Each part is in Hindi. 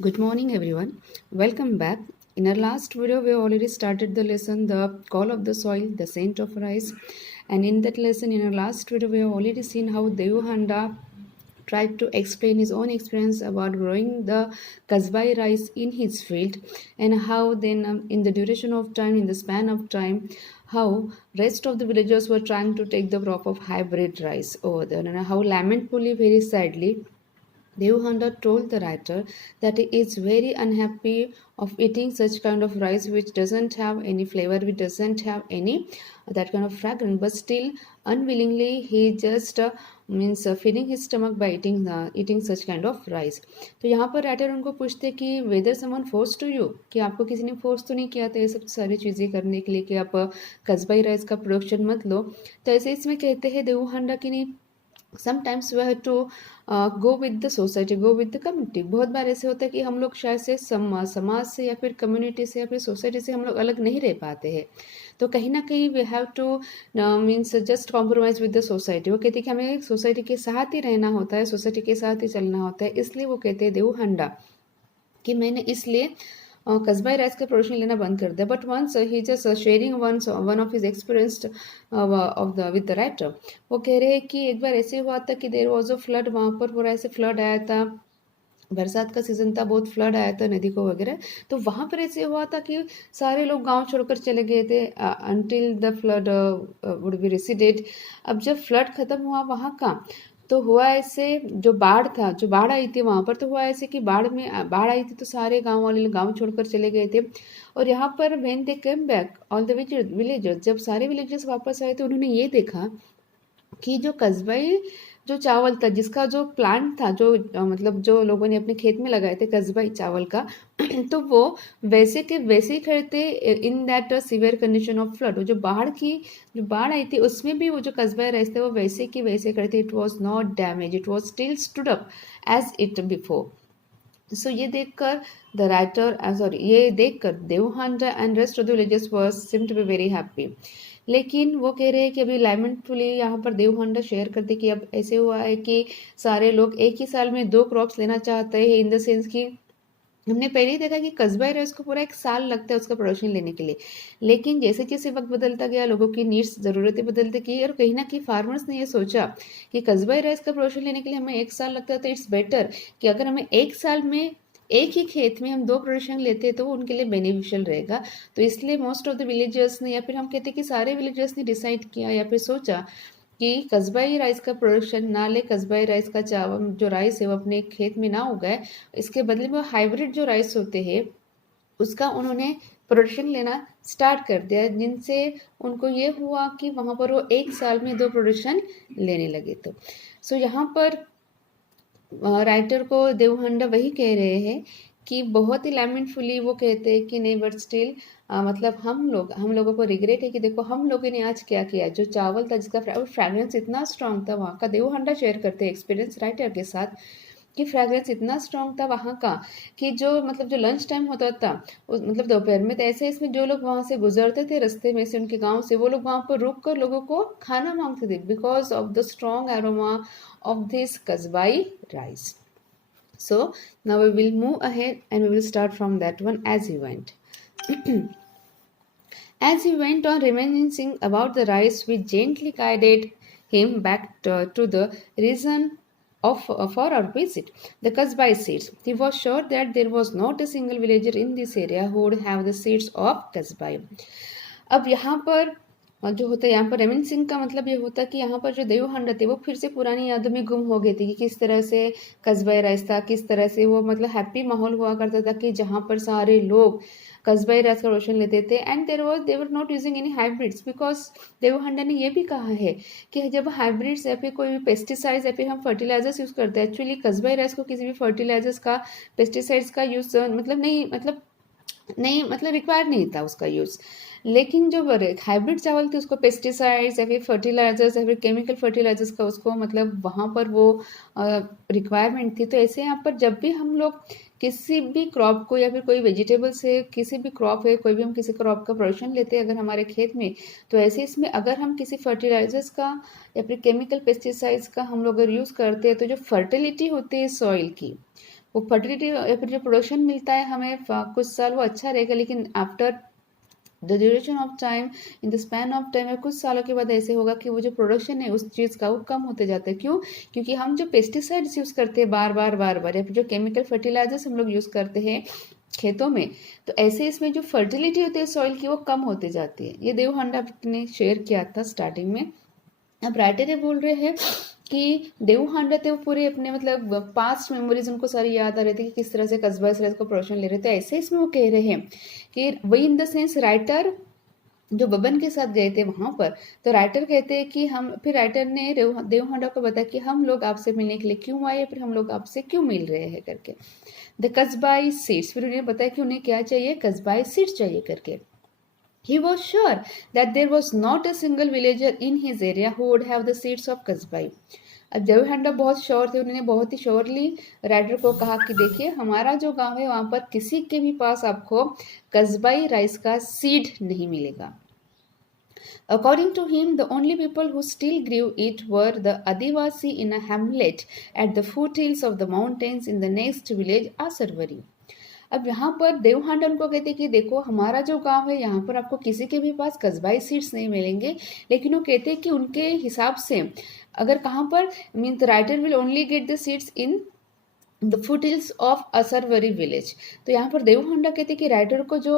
Good morning, everyone. Welcome back. In our last video, we already started the lesson, the call of the soil, the scent of rice. And in that lesson, in our last video, we have already seen how Devhanda tried to explain his own experience about growing the kasbai rice in his field, and how then in the duration of time, in the span of time, how rest of the villagers were trying to take the crop of hybrid rice over there, and how lamentably, very sadly, Devhanda told the writer that he is very unhappy of eating such kind of rice which doesn't have any flavor, which doesn't have any that kind of fragrance, but still unwillingly he just means feeding his stomach by eating such kind of rice. तो यहाँ पर राइटर उनको पूछते कि whether someone force to you, कि आपको किसी ने फोर्स तो नहीं किया था ये सब सारी चीज़ें करने के लिए कि आप कस्बाई राइस का प्रोडक्शन मत लो. तो ऐसे इसमें कहते हैं देवहांडा की नहीं, sometimes we have to go with the society, go with the community. बहुत बार ऐसे होता है कि हम लोग शायद से समाज से या फिर कम्युनिटी से या फिर सोसाइटी से हम लोग अलग नहीं रह पाते हैं. तो कहीं ना कहीं we have to means just compromise with the society. वो कहते हैं कि हमें सोसाइटी के साथ ही रहना होता है, सोसाइटी के साथ ही चलना होता है. इसलिए वो कहते हैं देवहंडा कि मैंने इसलिए कस्बाई राइस का प्रोडक्शन लेना बंद कर दिया. But once he just sharing one of his experienced of the with the writer. वो कह रहे हैं कि एक बार ऐसे हुआ था कि देर वॉज अ फ्लड, वहाँ पर पूरा ऐसे फ्लड आया था, बरसात का सीजन था, बहुत फ्लड आया था नदी को वगैरह. तो वहाँ पर ऐसे हुआ था कि सारे लोग गांव छोड़कर चले गए थे until the flood would be receded. अब जब फ्लड खत्म हुआ वहाँ का, तो हुआ ऐसे, जो बाढ़ था, जो बाढ़ आई थी वहां पर, तो हुआ ऐसे कि बाढ़ आई थी तो सारे गांव वाले गांव छोड़कर चले गए थे. और यहाँ पर when they came back all the villagers, जब सारे विलेजर्स वापस आए तो उन्होंने ये देखा कि जो कस्बाई जो चावल था, जिसका जो प्लांट था, जो मतलब जो लोगों ने अपने खेत में लगाए थे कस्बाई चावल का, तो वो वैसे के वैसे ही खड़े थे in that severe condition of flood. जो बाढ़ आई थी उसमें भी वो जो कस्बाई राइस थे वो वैसे की वैसे खड़े थे. It was not damage, it was still stood up as it before. So ये देखकर Devhanda and rest of the villages was seem to be very happy. लेकिन वो कह रहे हैं कि अभी लैमेंटफुली यहाँ पर देवहांडा शेयर करते कि अब ऐसे हुआ है कि सारे लोग एक ही साल में 2 क्रॉप्स लेना चाहते हैं. इन द सेंस कि हमने पहले ही देखा कि कस्बाई राइस को पूरा 1 साल लगता है उसका प्रोडक्शन लेने के लिए. लेकिन जैसे जैसे वक्त बदलता गया, लोगों की नीड्स, ज़रूरतें बदलती गई, और कहीं ना कहीं फार्मर्स ने ये सोचा कि कस्बाई राइस का प्रोडक्शन लेने के लिए हमें 1 साल लगता है, तो इट्स बेटर कि अगर हमें 1 साल में एक ही खेत में हम 2 प्रोडक्शन लेते हैं तो वो उनके लिए बेनिफिशियल रहेगा. तो इसलिए मोस्ट ऑफ द विलेजर्स ने, या फिर हम कहते हैं कि सारे विलेजर्स ने डिसाइड किया या फिर सोचा कि कस्बाई राइस का प्रोडक्शन ना ले, कस्बाई राइस का चावल जो राइस है वो अपने खेत में ना उगाए, इसके बदले में हाइब्रिड जो राइस होते हैं उसका उन्होंने प्रोडक्शन लेना स्टार्ट कर दिया, जिनसे उनको ये हुआ कि वहाँ पर वो 1 साल में 2 प्रोडक्शन लेने लगे. तो यहाँ पर राइटर को देवहंडा वही कह रहे हैं कि बहुत ही लैमेंटफुली वो कहते हैं कि नहीं, बट स्टिल मतलब हम लोगों को रिग्रेट है कि देखो हम लोगों ने आज क्या किया. जो चावल था जिसका फ्रेग्रेंस इतना स्ट्रांग था वहाँ का, देवहंडा शेयर करते हैं एक्सपीरियंस राइटर के साथ कि फ्रेग्रेंस इतना स्ट्रांग था वहाँ का कि जो मतलब जो लंच टाइम होता था मतलब दोपहर में, तो ऐसे इसमें जो लोग वहाँ से गुजरते थे रास्ते में से उनके गांव से, वो लोग वहाँ पर रुक कर लोगों को खाना मांगते थे because of the strong aroma of this kasbai rice. So now we will move ahead and we will start from that one as he went. As he went on reminiscing about the rice, we gently guided him back to the reason for our visit, the kasbai seeds. He was sure that there was not a single villager in this area who would have the seeds of kasbai. अब यहाँ पर जो होता है, यहाँ पर रमन सिंह का मतलब ये होता कि यहाँ पर जो देवहंडा थे वो फिर से पुरानी यादों में गुम हो गए थे कि किस तरह से कस्बाई राइस था, किस तरह से वो मतलब हैप्पी माहौल हुआ करता था कि जहाँ पर सारे लोग कस्बाई राइस का रोशन लेते थे. And they were not using any hybrids because Devhanda ने ये भी कहा है कि जब हाइब्रिड्स या फिर कोई भी पेस्टिसाइड्स या फिर हम फर्टिलाइजर्स यूज़ करते हैं, एक्चुअली कस्बाई राइस को किसी भी फर्टिलाइजर्स का, पेस्टिसाइड्स का यूज़ मतलब रिक्वायर नहीं था उसका यूज़. लेकिन जो हाइब्रिड चावल थे उसको पेस्टिसाइड्स या फिर फर्टिलाइजर्स या फिर केमिकल फर्टिलाइजर्स का उसको मतलब वहाँ पर वो रिक्वायरमेंट थी. तो ऐसे यहाँ पर जब भी हम लोग किसी भी क्रॉप को या फिर कोई वेजिटेबल से, किसी भी क्रॉप है, कोई भी हम किसी क्रॉप का प्रोडक्शन लेते हैं अगर हमारे खेत में, तो ऐसे इसमें अगर हम किसी फर्टिलाइजर्स का या फिर केमिकल पेस्टिसाइड्स का हम लोग अगर यूज़ करते हैं तो जो फर्टिलिटी होती है सॉइल की वो फर्टिलिटी या फिर जो प्रोडक्शन मिलता है हमें कुछ साल वो अच्छा रहेगा, लेकिन after the duration of time, in the span of time, या कुछ सालों के बाद ऐसे होगा कि वो जो प्रोडक्शन है उस चीज़ का वो कम होते जाता है। क्यों? क्योंकि हम जो पेस्टिसाइड्स यूज़ करते हैं बार बार बार बार, या फिर जो केमिकल फर्टिलाइजर्स हम लोग यूज़ करते हैं खेतों में, तो ऐसे इसमें जो फर्टिलिटी होती है सॉइल की वो कम होती जाती है। ये देव हांडा ने शेयर किया था स्टार्टिंग में। अब राइटर ये बोल रहे हैं कि देव हांडा थे वो पूरे अपने मतलब पास्ट मेमोरीज उनको सारी याद आ रही थी कि किस तरह से कस्बा इस तरह को प्रोशन ले रहे थे। ऐसे इसमें वो कह रहे हैं कि वही इन द सेंस राइटर जो बबन के साथ गए थे वहां पर, तो राइटर कहते हैं कि हम, फिर राइटर ने देव हांडा को बताया कि हम लोग आपसे मिलने के लिए क्यों आए, फिर हम लोग आपसे क्यों मिल रहे हैं करके। द कस्बाई सीड्स, फिर उन्हें बताया कि उन्हें क्या चाहिए, कस्बाई सीड्स चाहिए करके। He was sure that there was not a single villager in his area who would have the seeds of kasbai. अब देव हांडा बहुत श्योर थे, उन्होंने बहुत ही श्योरली राइडर को कहा कि देखिए हमारा जो गांव है वहां पर किसी के भी पास आपको कस्बाई राइस का सीड नहीं मिलेगा। According to him, the only people who still grew it were the Adivasi in a hamlet at the foothills of the mountains in the next village, Asarvari. अब यहाँ पर देव हांडा उनको कहते कि देखो हमारा जो गांव है यहाँ पर आपको किसी के भी पास कस्बाई सीड्स नहीं मिलेंगे, लेकिन वो कहते कि उनके हिसाब से अगर कहाँ पर means writer will only get the seeds in the foothills of Asarwari village. तो यहाँ पर देव हांडा कहते कि राइटर को जो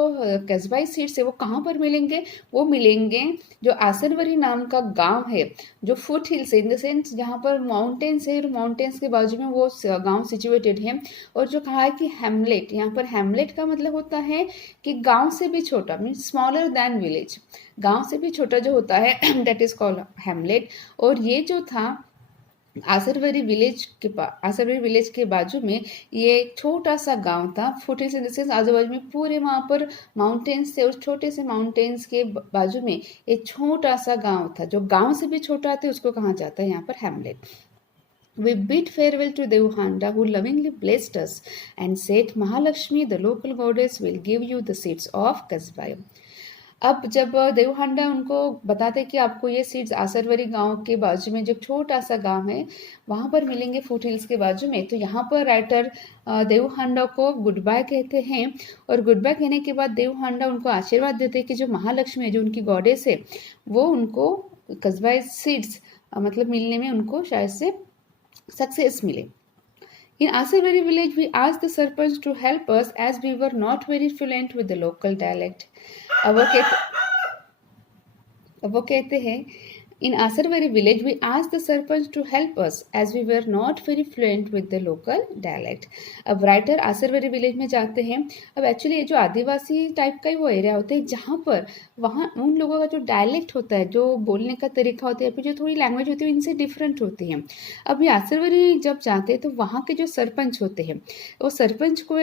कस्बाई सीड्स है वो कहाँ पर मिलेंगे, वो मिलेंगे जो आसरवरी नाम का गांव है, जो फुट हिल्स है इन द सेंस जहाँ पर माउंटेन्स है और माउंटेन्स के बाजू में वो गांव सिचुएटेड है। और जो कहा है कि हैमलेट, यहाँ पर हैमलेट का मतलब होता है कि गांव से भी छोटा, मीन्स स्मॉलर दैन विलेज, गांव से भी छोटा जो होता है दैट इज कॉल्ड हैमलेट। और ये जो था आसरवरी विलेज के बाजू में ये एक छोटा सा गांव था। फुटहिल्स इन द सेंस आजू बाजू में पूरे वहां पर माउंटेन्स थे, उस छोटे से माउंटेन्स के बाजू में एक छोटा सा गांव था, जो गांव से भी छोटा था उसको कहा जाता है यहाँ पर Hamlet. We bid farewell to Devhanda, who lovingly blessed us and said, Mahalakshmi, the local goddess, will give you the seeds of Kasbai. अब जब देव हांडा उनको बताते कि आपको ये सीड्स आसरवरी गांव के बाजू में जो छोटा सा गांव है वहां पर मिलेंगे फुट हिल्स के बाजू में, तो यहाँ पर राइटर देव हांडा को गुड बाय कहते हैं। और गुड बाय कहने के बाद देव हांडा उनको आशीर्वाद देते हैं कि जो महालक्ष्मी है, जो उनकी गॉडेस है, वो उनको कस्बाई सीड्स मतलब मिलने में उनको शायद से सक्सेस मिले। In Asarvari village, we asked the Sarpanch to help us as we were not very fluent with the local dialect. अब वो कहते हैं In Asarvari village, we asked the Sarpanch to help us as we were not very fluent with the local dialect. अब राइटर आसरवरी विलेज में जाते हैं। अब एक्चुअली ये जो आदिवासी टाइप का ही वो एरिया होता है जहाँ पर वहाँ उन लोगों का जो डायलेक्ट होता है, जो बोलने का तरीका होता है, फिर जो थोड़ी लैंग्वेज होती है इनसे डिफरेंट होती है। अब ये आसरवरी जब जाते हैं तो वहाँ के जो सरपंच होते हैं वो सरपंच को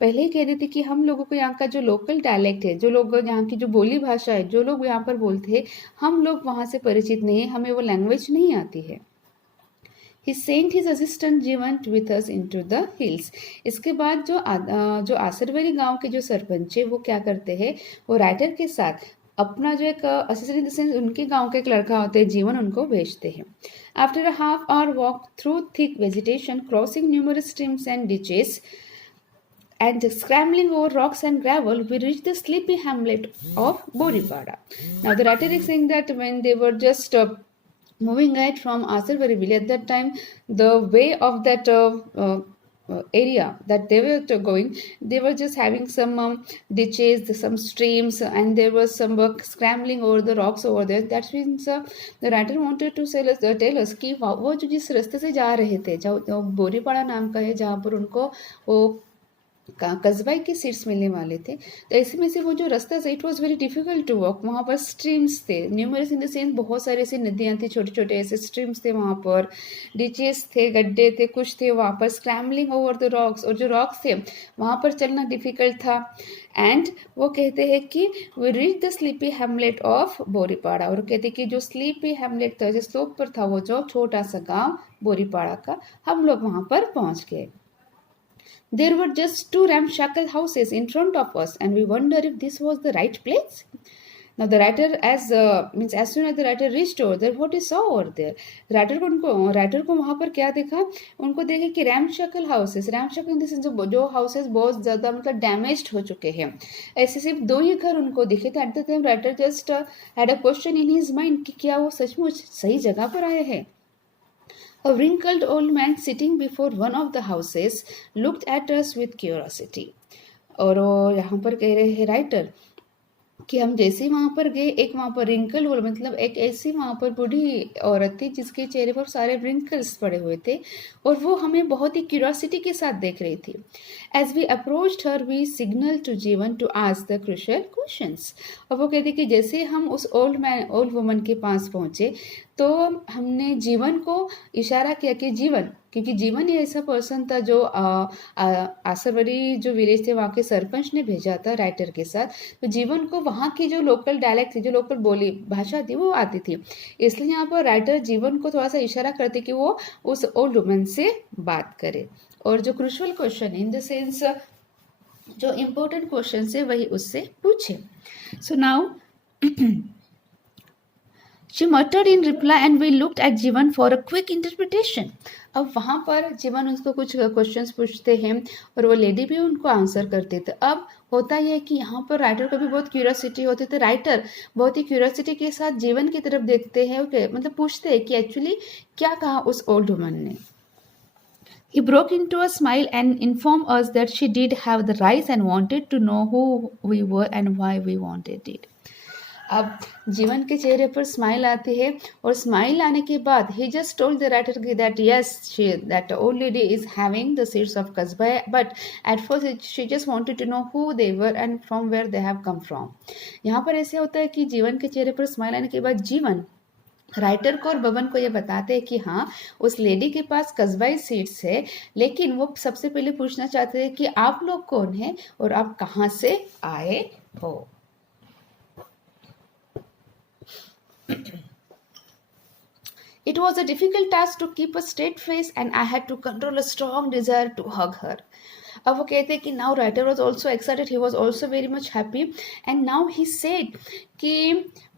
पहले ही कह देते कि हम लोगों को यहाँ का जो लोकल डायलेक्ट है, जो लोग यहाँ की जो बोली भाषा है, जो लोग यहाँ पर बोलते हैं, हम लोग वहाँ से परिचित नहीं है, हमें वो लैंग्वेज नहीं आती है। He sent his assistant Jivant with us into the hills. इसके बाद जो आसरवरी गांव के जो सरपंच है वो क्या करते हैं, वो राइटर के साथ अपना जो एक असिस्टेंट उनके गांव के एक लड़का होते हैं जीवन, उनको भेजते हैं। After a half hour walk through thick vegetation, crossing numerous streams and ditches, and scrambling over rocks and gravel, we reached the sleepy hamlet of Boripada. Now the writer is saying that when they were just moving ahead from Asarvari village, at that time the way of that area that they were going, they were just having some ditches, some streams, and there was some scrambling over the rocks over there. That means the writer wanted to tell us कि वो जो जिस रास्ते से जा रहे थे, जो बोरीपाड़ा नाम का है, जहाँ पर उनको वो कस्बाई के सीड्स मिलने वाले थे, तो ऐसे में से वो जो रास्ता था it was very difficult to walk. वहाँ पर स्ट्रीम्स थे, न्यूमरस इन द सेंस बहुत सारे ऐसे नदियाँ थी, छोटे छोटे ऐसे स्ट्रीम्स थे, वहाँ पर डिचेस थे, गड्ढे थे, कुछ थे वहाँ पर, स्क्रैम्बलिंग ओवर द रॉक्स, और जो रॉक्स थे वहाँ पर चलना डिफिकल्ट था। एंड वो कहते हैं कि we reach the sleepy hamlet of Boripada, और कहते हैं कि जो स्लीपी हैमलेट था, जो स्लोप पर था वो जो छोटा सा गाँव बोरीपाड़ा का, हम लोग वहाँ पर पहुँच गए। There were just two ramshackle houses in front of us, and we wondered if this was the right place. Now the writer means as soon as the writer reached over there, what he saw over there, writer को वहां पर क्या देखा, उनको देखे कि रैमशकल हाउसेस, रैमशकल इन द सेंस जो हाउसेस बहुत ज्यादा मतलब डैमेज्ड हो चुके हैं, ऐसे सिर्फ दो ही घर उनको दिखे थे। At the time writer just had a question in his mind कि क्या वो सचमुच सही जगह पर आए हैं। A wrinkled old man sitting before one of the houses looked at us with curiosity. और वो यहाँ पर कह रहे हैं राइटर कि हम जैसे ही वहां पर गए, एक वहां पर रिंकल होल मतलब एक ऐसी वहां पर बूढ़ी औरत थी जिसके चेहरे पर सारे रिंकल्स पड़े हुए थे और वो हमें बहुत ही क्यूरियोसिटी के साथ देख रही थी। As we approached her we signal to Jeevan to ask the crucial questions. और वो कहते कि जैसे हम उस ओल्ड वुमन के पास पहुंचे तो हमने जीवन को इशारा किया कि जीवन, क्योंकि जीवन ही ऐसा पर्सन था जो आसरवरी जो विलेज थे वहाँ के सरपंच ने भेजा था राइटर के साथ। तो जीवन को वहाँ की जो लोकल डायलेक्ट थी, जो लोकल बोली भाषा थी वो आती थी, इसलिए यहाँ पर राइटर जीवन को थोड़ा सा इशारा करते कि वो उस ओल्ड वुमन से बात करे। और जो crucial question in the sense जो इम्पोर्टेंट क्वेश्चन है वही उससे पूछे। So now She muttered in reply and we looked at जीवन for a quick interpretation. अब वहाँ पर जीवन उसको कुछ क्वेश्चंस पूछते हैं और वो लेडी भी उनको आंसर करते थे। अब होता यह है कि यहाँ पर राइटर को भी बहुत क्यूरियोसिटी होती थी, राइटर बहुत ही क्यूरियोसिटी के साथ जीवन की तरफ देखते हैं, ओके मतलब पूछते हैं कि एक्चुअली क्या कहा उस ओल्ड वुमन ने। He broke into a smile and informed us that she did have the rice and wanted to know who we were and why we wanted it. अब जीवन के चेहरे पर स्माइल आती है और स्माइल आने के बाद ही just told the writer that yes that old lady is having the seeds of Kasba, but at first she just wanted to know who they were and from where they have come from. यहाँ पर ऐसे होता है कि जीवन के चेहरे पर स्माइल आने के बाद जीवन राइटर को और बबन को ये बताते हैं कि हाँ उस लेडी के पास कस्बाई सीड्स है, लेकिन वो सबसे पहले पूछना चाहते हैं कि आप लोग कौन हैं और आप कहाँ से आए हो। It was a difficult task to keep a straight face and I had to control a strong desire to hug her. अब वो कहते हैं कि now writer was also excited, he was also very much happy and now he said कि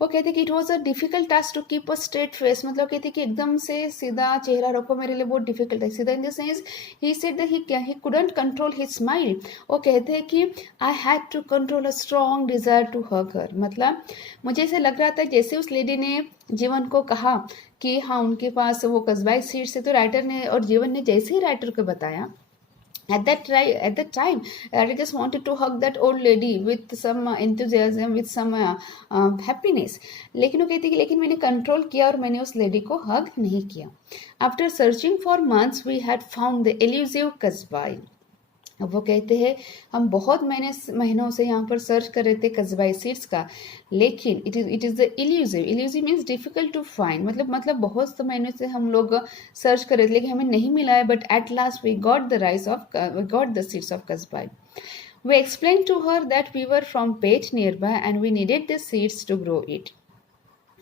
वो कहते कि it was a difficult task to keep a straight face, मतलब कहते कि एकदम से सीधा चेहरा रखो मेरे लिए बहुत difficult है। सीधा in the sense he said that he couldn't control his smile. वो कहते हैं कि I had to control a strong desire to hug her, मतलब मुझे ऐसे लग रहा था जैसे उस लेडी ने जीवन को कहा कि हाँ उनके पास वो कस्बाई सीड्स है, तो राइटर ने और जीवन ने जैसे ही राइटर को बताया at that time I just wanted to hug that old lady with some enthusiasm, with some happiness, लेकिन वो कहती कि लेकिन मैंने कंट्रोल किया और मैंने उस लेडी को हग नहीं किया। After searching for months we had found the elusive कस्बाई। अब वो कहते हैं हम बहुत महीनों से यहाँ पर सर्च कर रहे थे कस्बाई सीड्स का, लेकिन it is the elusive means difficult to find, मतलब बहुत महीनों से हम लोग सर्च कर रहे थे लेकिन हमें नहीं मिला है, but at last we got the seeds of Kasbai. We explained to her that we were from Pate nearby and we needed the seeds to grow it.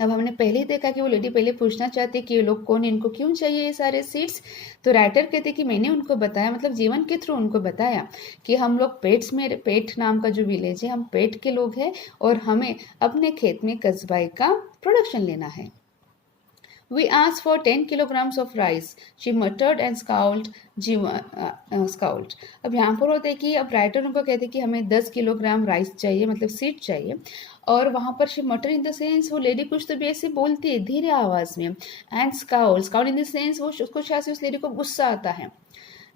अब हमने पहले ही देखा कि वो लेडी पहले पूछना चाहती है कि ये लोग कौन, इनको क्यों चाहिए ये सारे सीड्स। तो राइटर कहते कि मैंने उनको बताया, मतलब जीवन के थ्रू उनको बताया कि हम लोग पेट नाम का जो विलेज है, हम पेट के लोग हैं और हमें अपने खेत में कस्बाई का प्रोडक्शन लेना है। We asked for 10 kilograms of rice. She muttered and scowled. scowled. अब यहाँ पर होता है कि अब राइटर उनको कहते कि हमें 10 किलोग्राम राइस चाहिए, मतलब सीड चाहिए, और वहाँ पर she mutter in the sense वो लेडी कुछ तो भी ऐसे बोलती है धीरे आवाज में, and scowl in the sense वो कुछ ऐसे उस लेडी को गुस्सा आता है।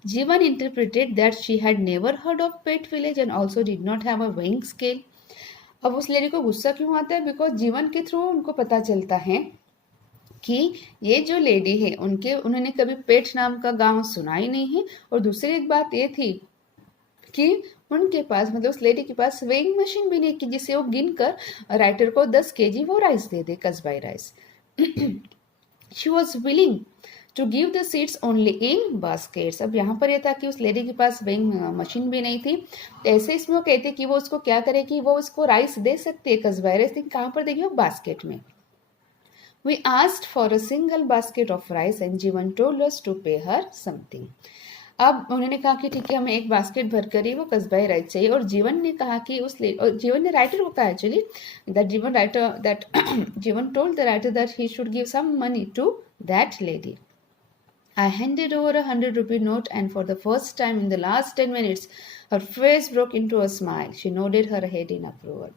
जीवन interpreted that she had never heard of Pet village and also did not have a weighing scale. अब उस लेडी को गुस्सा क्यों आता है? बिकॉज जीवन के थ्रू उनको पता चलता है कि ये जो लेडी है उन्होंने कभी पेट नाम का गांव सुना ही नहीं है, और दूसरी एक बात ये थी कि उनके पास मतलब उस लेडी के पास वेइंग मशीन भी नहीं कि जिसे वो गिन कर राइटर को 10 kg वो राइस दे दे, Kasbai rice. She was willing to give the seeds only in baskets. अब यहाँ पर यह था कि उस लेडी के पास वेइंग मशीन भी नहीं थी, ऐसे इसमें वो कहते कि वो उसको क्या करे कि वो उसको राइस दे सकती है, कस्बाई राइस, लेकिन कहाँ पर देगी वो बास्केट में। We asked for a single basket of rice and Jivan told us to pay her something. अब उन्होंने कहा कि ठीक है, हमें एक बास्केट भर कर ही वो कस्बाई राइस चाहिए। और जीवन ने कहा कि और जीवन ने राइटर को कहा actually that Jeevan told the writer that he should give some money to that lady. I handed over ₹100 note, and for the first time in the last 10 minutes, her face broke into a smile. She nodded her head in approval.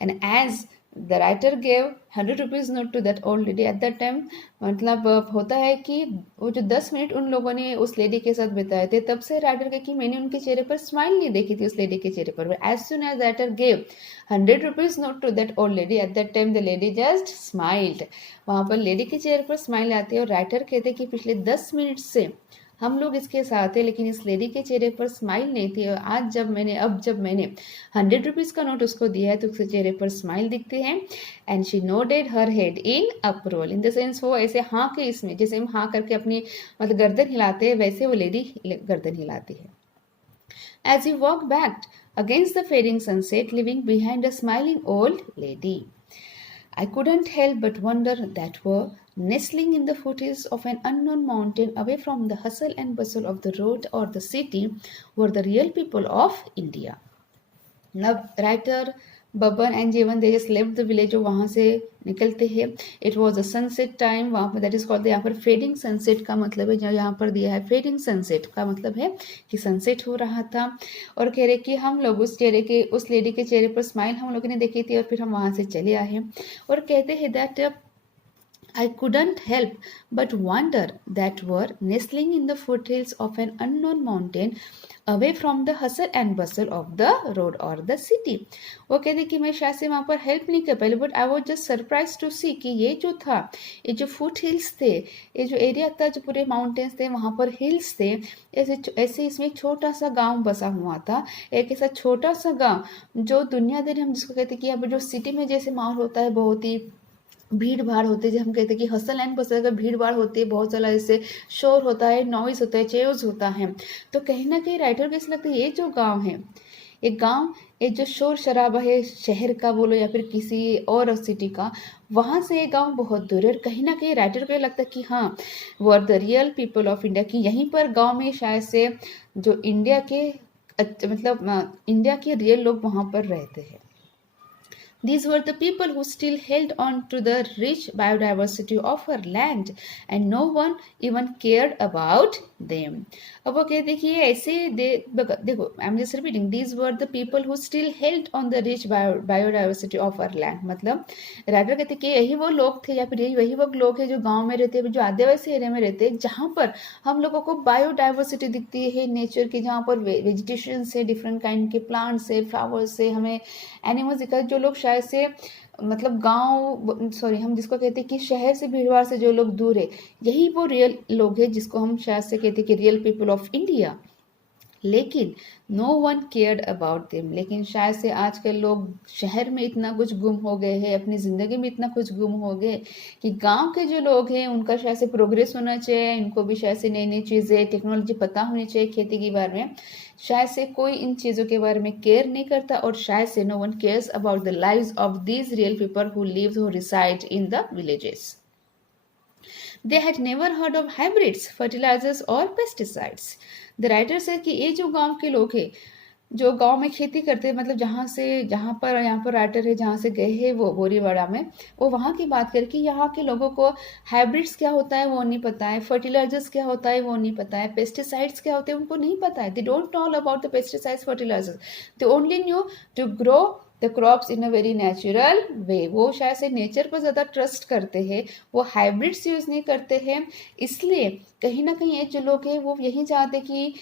And as the writer gave ₹100 note to that old lady at that time, मतलब होता है कि वो जो 10 मिनट उन लोगों ने उस लेडी के साथ बिताए थे, तब से राइटर के कि मैंने उनके चेहरे पर स्माइल नहीं देखी थी उस लेडी के चेहरे पर। As soon as writer gave ₹100 note to that old lady, at that time the lady just smiled. वहाँ पर लेडी के चेहरे पर स्माइल आती है और राइटर कहते हैं कि पिछले 10 मिनट से हम लोग इसके साथ थे, लेकिन इस लेडी के चेहरे पर स्माइल नहीं थी। और अब जब मैंने ₹100 का नोट उसको दिया है तो उसके चेहरे पर स्माइल दिखती है। And she nodded her head in approval, in the sense वो ऐसे हाँ के इसमें, जैसे हम हाँ करके अपनी मतलब गर्दन हिलाते हैं, वैसे वो लेडी गर्दन हिलाती है। As he walked back against the fading sunset, leaving behind a smiling old lady, I couldn't help but wonder that were nestling in the foothills of an unknown mountain away from the hustle and bustle of the road or the city were the real people of India. Now, writer Baban and Jeevan they just left the village, वहाँ से निकलते हैं। It was a sunset time, वहाँ पर दैट इज कॉल्ड, यहाँ पर फेडिंग सनसेट का मतलब है, जो यहाँ पर दिया है फेडिंग सनसेट का मतलब है कि सनसेट हो रहा था। और कह रहे कि हम लोग उस लेडी के चेहरे पर स्माइल हम लोगों ने देखी थी और फिर हम वहाँ से चले आए। और कहते हैं that I couldn't help but wonder that were nestling in the foothills of an unknown mountain away from the hustle and bustle of the road or the city. वो कहते कि मैं शायद से वहाँ पर हेल्प नहीं कर पाई, but I was just surprise to see कि ये जो था, ये जो फुट हिल्स थे, ये जो एरिया था, जो पूरे माउंटेन्स थे, वहाँ पर हिल्स थे, ऐसे इसमें एक छोटा सा गांव बसा हुआ था। एक ऐसा छोटा सा गांव जो दुनियादारी हम जिसको कहते हैं कि अब जो सिटी में जैसे माहौल होता है, बहुत ही भीड़ भाड़ होते हैं, जो हम कहते हैं कि हसल एंड बसल का भीड़ भाड़ होती है, बहुत सारा जैसे शोर होता है, नॉइज होता है, चेयर्स होता है। तो कहीं ना कहीं राइटर को ऐसा लगता है ये जो गांव है, ये जो शोर शराबा है शहर का बोलो या फिर किसी और सिटी का, वहाँ से ये गांव बहुत दूर है। और कहीं ना कहीं राइटर को ये लगता है कि हाँ, वो are the real people of India, कि यहीं पर गाँव में शायद से जो इंडिया के मतलब इंडिया के रियल लोग वहाँ पर रहते हैं। These were the people who still held on to the rich biodiversity of our land and no one even cared about them. अब वो कहते कि ऐसे देखो, I am just repeating, these were the people who still held on the rich biodiversity of our land. मतलब राइटर कहते कि यही वो लोग थे या फिर वही वो लोग हैं जो गांव में रहते हैं, जो आदिवासी एरिया में रहते हैं, जहाँ पर हम लोगों को बायोडाइवर्सिटी दिखती है नेचर की, जहाँ पर वेजिटेशन से, डिफरेंट काइंड के प्लांट्स से, फ्लावर्स से, हमें एनिमल्स दिखा, जो लोग शायद से मतलब हम जिसको कहते हैं कि शहर से, भीड़ भाड़ से जो लोग दूर है, यही वो रियल लोग हैं जिसको हम शायद से कहते हैं कि रियल पीपल ऑफ इंडिया। लेकिन no one cared about them, लेकिन शायद से आजकल लोग शहर में इतना कुछ गुम हो गए हैं, अपनी ज़िंदगी में इतना कुछ गुम हो गए कि गांव के जो लोग हैं उनका शायद से प्रोग्रेस होना चाहिए, इनको भी शायद से नई नई चीज़ें, टेक्नोलॉजी पता होनी चाहिए खेती के बारे में। शायद से कोई इन चीज़ों के बारे में केयर नहीं करता और शायद से no one cares about the lives of these real people who live who reside in the villages. They had never heard of hybrids, fertilizers or pesticides. The writer said कि ये जो गांव के लोग हैं, जो गांव में खेती करते हैं, मतलब यहाँ पर राइटर है जहाँ से गए हैं वो बोरीवाड़ा में, वो वहाँ की बात करके यहाँ के लोगों को हाइब्रिड्स क्या होता है वो नहीं पता है, फर्टिलाइजर्स क्या होता है वो नहीं पता है, पेस्टिसाइड्स क्या होते हैं उनको नहीं पता है। They don't know about the pesticides, fertilisers, they only knew to grow the crops in a very natural way. वो शायद से नेचर पर ज़्यादा ट्रस्ट करते हैं, वो हाइब्रिड्स यूज़ नहीं करते हैं। इसलिए कहीं ना कहीं ये जो लोग हैं वो यही चाहते कि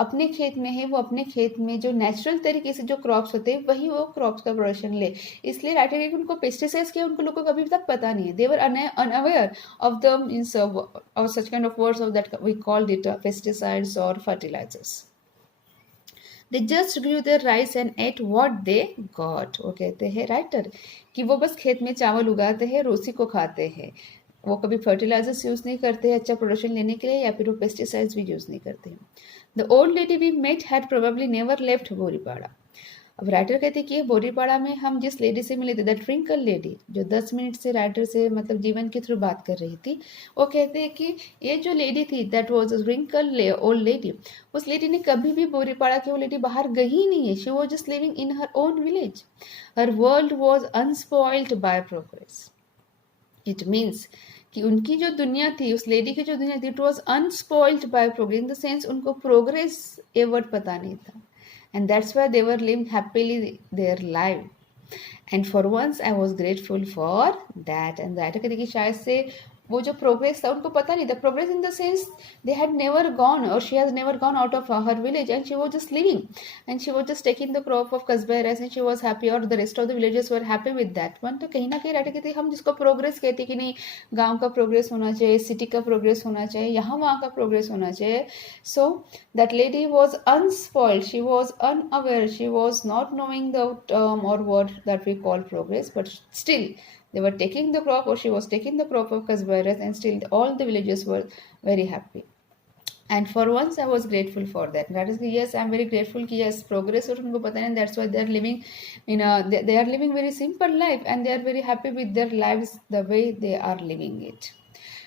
अपने खेत में है, वो अपने खेत में जो नेचुरल तरीके से जो क्रॉप्स होते हैं वही वो क्रॉप्स का प्रोडक्शन ले। इसलिए राइटर के उनको पेस्टिसाइड्स क्या उनको लोगों को अभी तक पता नहीं है। They were unaware of the means of such kind of words of that we called it pesticides और fertilisers. They just grew their rice and ate what they got. वो कहते हैं राइटर कि वो बस खेत में चावल उगाते हैं, रोसी को खाते हैं, वो कभी फर्टिलाइजर्स यूज़ नहीं करते हैं अच्छा प्रोडक्शन लेने के लिए, या फिर वो पेस्टिसाइड्स भी यूज़ नहीं करते हैं। The old lady we met had probably never left Boripada. अब राइटर कहते हैं कि ये बोरीपाड़ा में हम जिस लेडी से मिले थे, दैट ट्विंकल लेडी, जो 10 मिनट से राइटर से मतलब जीवन के थ्रू बात कर रही थी, वो कहते हैं कि ये जो लेडी थी, that was a twinkle old lady, उस लेडी ने कभी भी बोरीपाड़ा की वो लेडी बाहर गई ही नहीं है. She was just living in her own village. Her world was unspoiled by progress. It means कि उनकी जो दुनिया थी, उस लेडी की जो दुनिया थी, it was unspoiled by progress, in the sense उनको प्रोग्रेस ये वर्ड पता नहीं था. And that's why they were living happily their life. And for once I was grateful for that. And that कहते कि शायद से वो जो प्रोग्रेस था उनको पता नहीं था. Progress in the sense they had never gone, और she has never gone out of her village, and she was just living, and she was just taking the crop of Kasba rice, and she was happy, और the rest of the villages were happy with that one. तो कहीं ना कहीं राइटर कहते हम जिसको प्रोग्रेस कहते कि नहीं, गाँव का प्रोग्रेस होना चाहिए, सिटी का प्रोग्रेस होना चाहिए, यहाँ वहाँ का प्रोग्रेस होना चाहिए. So that lady was unspoiled, she was unaware, she was not knowing the term और word that we call progress, but still they were taking the crop, or she was taking the crop of Kasbairas, and still all the villagers were very happy. And for once I was grateful for that. That is, yes, I am very grateful कि yes, progress और उनको पता नहीं, that's why they are living in a they are living very simple life, and they are very happy with their lives the way they are living it.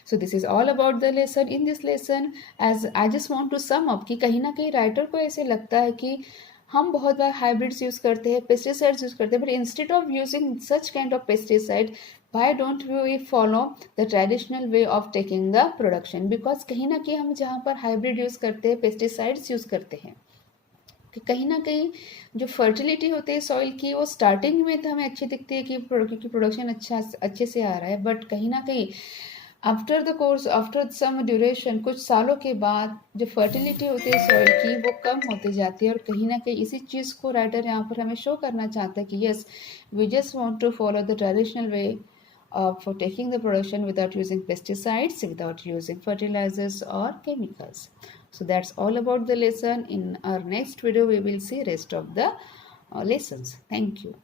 So this is all about the lesson. In this lesson, as I just want to sum up कि कहीं ना कहीं राइटर को ऐसे लगता है कि हम बहुत बार हाइब्रिड्स यूज़ करते हैं, पेस्टिसाइड्स यूज़ करते हैं, but instead of using such kind of pesticide, why don't we follow the traditional way of taking the production? Because कहीं ना कहीं हम जहाँ पर हाइब्रिड यूज़ करते हैं, पेस्टिसाइड्स यूज़ करते हैं, कि कहीं ना कहीं जो फर्टिलिटी होती है सॉइल की, वो स्टार्टिंग में तो हमें अच्छी दिखती है कि क्योंकि प्रोडक्शन अच्छे से आ रहा है, बट कहीं ना कहीं after the course, after some duration, कुछ सालों के बाद जो फर्टिलिटी होती है सॉइल की, वो कम होती जाती है. और कहीं ना कहीं इसी चीज़ को राइटर यहाँ पर हमें शो करना चाहता है कि yes, we just want to follow the traditional way for taking the production without using pesticides, without using fertilizers or chemicals. So that's all about the lesson. In our next video we will see rest of the lessons. Thank you.